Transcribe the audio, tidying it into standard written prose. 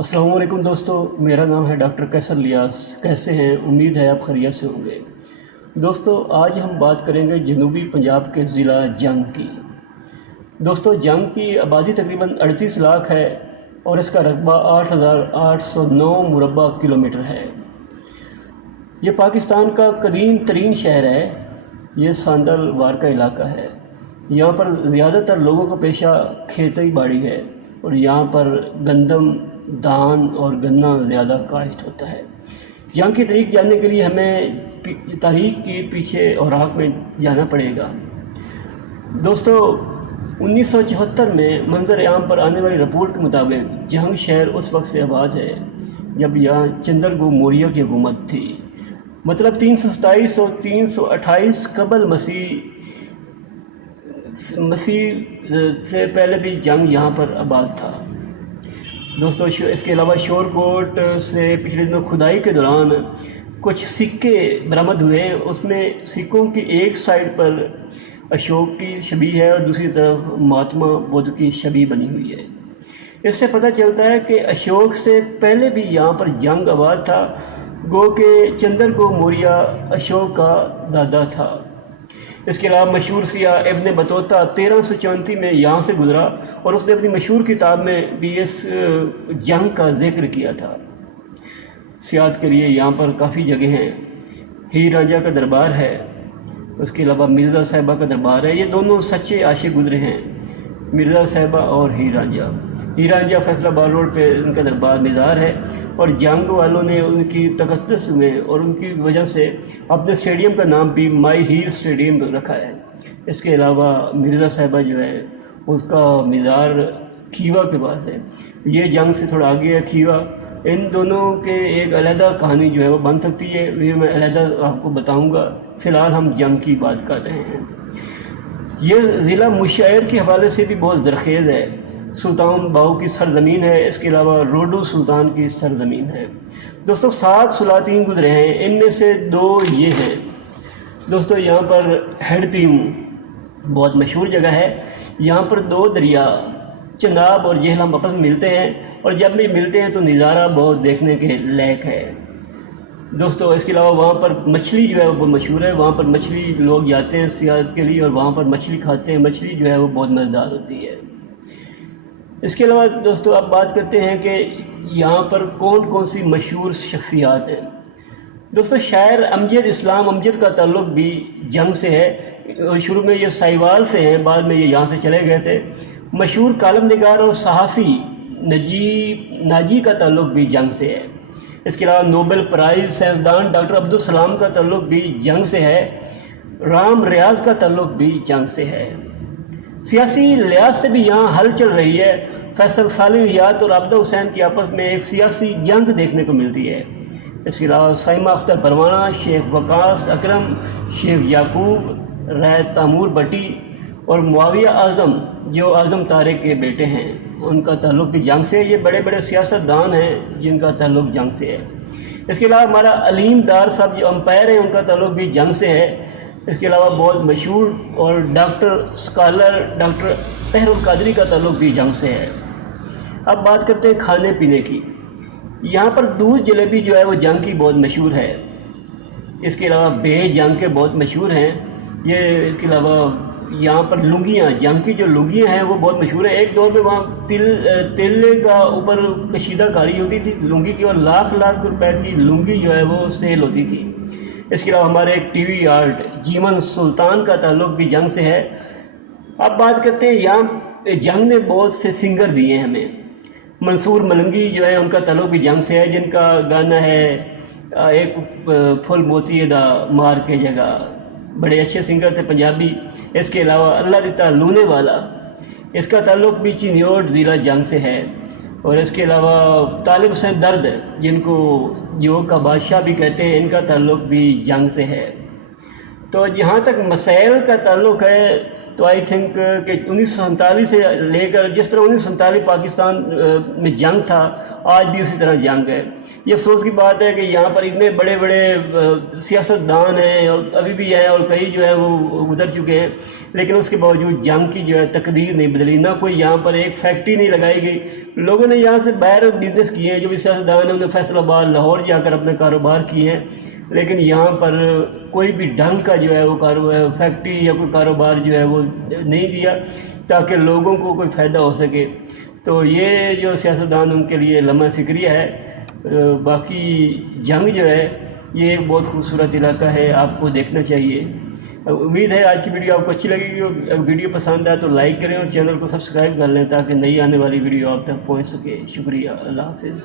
अस्सलाम वालेकुम दोस्तों, मेरा नाम है डॉक्टर कैसर लियास। कैसे हैं? उम्मीद है आप खैरियत से होंगे। दोस्तों, आज हम बात करेंगे जनूबी पंजाब के ज़िला जंग की। दोस्तों, जंग की आबादी तकरीबन 38 लाख है और इसका रकबा 8,809 मुरबा किलोमीटर है। ये पाकिस्तान का कदीम तरीन शहर है। ये सांदल वार का इलाका है। यहाँ पर ज़्यादातर लोगों का पेशा खेती बाड़ी है और यहाँ पर गंदम, धान और गन्ना ज़्यादा काश्त होता है। जंग की तारीख जानने के लिए हमें तारीख के पीछे औराक में जाना पड़ेगा। दोस्तों, 1974 में मंजर आम पर आने वाली रिपोर्ट के मुताबिक जंग शहर उस वक्त से आबाद है जब यहाँ चंद्रगुप्त मौर्य की हुकूमत थी। मतलब 327 और 328 कबल मसीह से पहले भी जंग यहाँ पर आबाद था। दोस्तों, इसके अलावा शोरकोट से पिछले दिनों खुदाई के दौरान कुछ सिक्के बरामद हुए हैं। उसमें सिक्कों की एक साइड पर अशोक की छवि है और दूसरी तरफ महात्मा बुद्ध की छवि बनी हुई है। इससे पता चलता है कि अशोक से पहले भी यहाँ पर जंग आबाद था। गो के चंद्रगुप्त मौर्य अशोक का दादा था। इसके अलावा मशहूर सियाह इब्न बतूता 1334 में यहाँ से गुजरा और उसने अपनी मशहूर किताब में भी इस जंग का जिक्र किया था। सियाहत के लिए यहाँ पर काफ़ी जगह हैं। हीर रांझा का दरबार है, उसके अलावा मिर्ज़ा साहिबा का दरबार है। ये दोनों सच्चे आशिक गुजरे हैं, मिर्ज़ा साहिबा और हीर रांझा। हीर रांझा फैसलाबाद रोड पे उनका दरबार निज़ार है और जंग वालों ने उनकी तकद्दुस में और उनकी वजह से अपने स्टेडियम का नाम भी माई हीर स्टेडियम रखा है। इसके अलावा मिर्ज़ा साहिबा जो है उसका मीज़ार खीवा के पास है। ये जंग से थोड़ा आगे है खीवा। इन दोनों के एक अलहदा कहानी जो है वो बन सकती है, ये मैं अलहदा आपको बताऊँगा। फ़िलहाल हम जंग की बात कर रहे हैं। ये ज़िला मुशायर के हवाले से भी बहुत ज़रख़ेज़ है। सुल्तान बाहू की सरज़मीन है। इसके अलावा रोडू सुल्तान की सरज़मीन है। दोस्तों, 7 सलातीन गुजरे हैं, इनमें से 2 ये हैं। दोस्तों, यहाँ पर हेडतीम बहुत मशहूर जगह है। यहाँ पर 2 दरिया चनाब और जेहलम आपस में मिलते हैं और जब भी मिलते हैं तो नज़ारा बहुत देखने के लायक है। दोस्तों, इसके अलावा वहाँ पर मछली जो है वो मशहूर है। वहाँ पर मछली लोग जाते हैं सियाहत के लिए और वहाँ पर मछली खाते हैं। मछली जो है वो बहुत मज़ेदार होती है। इसके अलावा दोस्तों, आप बात करते हैं कि यहाँ पर कौन कौन सी मशहूर शख्सियात हैं। दोस्तों, शायर अमजद इस्लाम अमजद का ताल्लुक़ भी जंग से है और शुरू में ये साहिवाल से हैं, बाद में ये यहाँ से चले गए थे। मशहूर कालम निगार और सहाफ़ी नाजी का ताल्लुक़ भी जंग से है। इसके अलावा Nobel prize साइंसदान doctor Abdul Salam का ताल्लुक़ भी जंग से है। राम रियाज का ताल्लुक़ भी जंग से है। सियासी लिहाज से भी यहाँ हल चल रही है। फैसल सालिम याद और आबदा हुसैन की आपस में एक सियासी जंग देखने को मिलती है। इसके अलावा साइमा अख्तर परवाना, शेख वकास अकरम, शेख याकूब, राय तैमूर भट्टी और मुआविया आज़म जो आज़म तारिक के बेटे हैं, उनका ताल्लुक़ भी जंग से है। ये बड़े बड़े सियासतदान हैं जिनका ताल्लुक़ जंग से है। इसके अलावा हमारा अलीम डार साहब जो अंपायर हैं, उनका ताल्लुक़ भी जंग से है। इसके अलावा बहुत मशहूर और डॉक्टर स्कॉलर डॉक्टर तहरुल कादरी का ताल्लुक़ भी जंग से है। अब बात करते हैं खाने पीने की। यहाँ पर दूध जलेबी जो है वो जंग की बहुत मशहूर है। इसके अलावा बे जंग के बहुत मशहूर हैं। इसके अलावा यहाँ पर लुंगियाँ, जंग की जो लुंगियाँ हैं वो बहुत मशहूर है। एक दौर में वहाँ तेले का ऊपर कशीदाकारी होती थी लुंगी की और लाख लाख रुपए की लुंगी जो है वो सेल होती थी। इसके अलावा हमारे एक टीवी आर्ट जीवन सुल्तान का ताल्लुक़ भी जंग से है। अब बात करते हैं, यहाँ जंग ने बहुत से सिंगर दिए हैं हमें। मंसूर मलंगी जो है उनका ताल्लुक़ भी जंग से है, जिनका गाना है एक फुल मोती दा मार के जगह। बड़े अच्छे सिंगर थे पंजाबी। इसके अलावा अल्लाह दिता लूने वाला, इसका ताल्लुक़ भी चिन्योट ज़िला जंग से है। और इसके अलावा तालिब हुसैन दर्द जिनको योग का बादशाह भी कहते हैं, इनका ताल्लुक़ भी जंग से है। तो जहाँ तक मसाइल का ताल्लुक़ है تو آئی تھنک کہ 1947 سے لے کر جس طرح 1947 پاکستان میں جنگ تھا آج بھی اسی طرح جنگ ہے۔ یہ افسوس کی بات ہے کہ یہاں پر اتنے بڑے بڑے سیاست دان ہیں اور ابھی بھی ہیں اور کئی جو ہیں وہ گزر چکے ہیں، لیکن اس کے باوجود جنگ کی جو ہے تقدیر نہیں بدلی، نہ کوئی یہاں پر ایک فیکٹری نہیں لگائی گئی۔ لوگوں نے یہاں سے باہر بزنس کیے ہیں، جو بھی سیاست دان ہیں انہوں نے فیصل آباد لاہور جا کر اپنے کاروبار کیے ہیں، لیکن یہاں پر کوئی بھی ڈھنگ کا جو ہے وہ فیکٹری یا کوئی کاروبار جو ہے وہ نہیں دیا تاکہ لوگوں کو کوئی فائدہ ہو سکے۔ تو یہ جو سیاستدان ان کے لیے لمحہ فکریہ ہے۔ باقی جنگ جو ہے یہ بہت خوبصورت علاقہ ہے، آپ کو دیکھنا چاہیے۔ امید ہے آج کی ویڈیو آپ کو اچھی لگے گی، اگر ویڈیو پسند آئے تو لائک کریں اور چینل کو سبسکرائب کر لیں تاکہ نئی آنے والی ویڈیو آپ تک پہنچ سکے۔ شکریہ، اللہ حافظ۔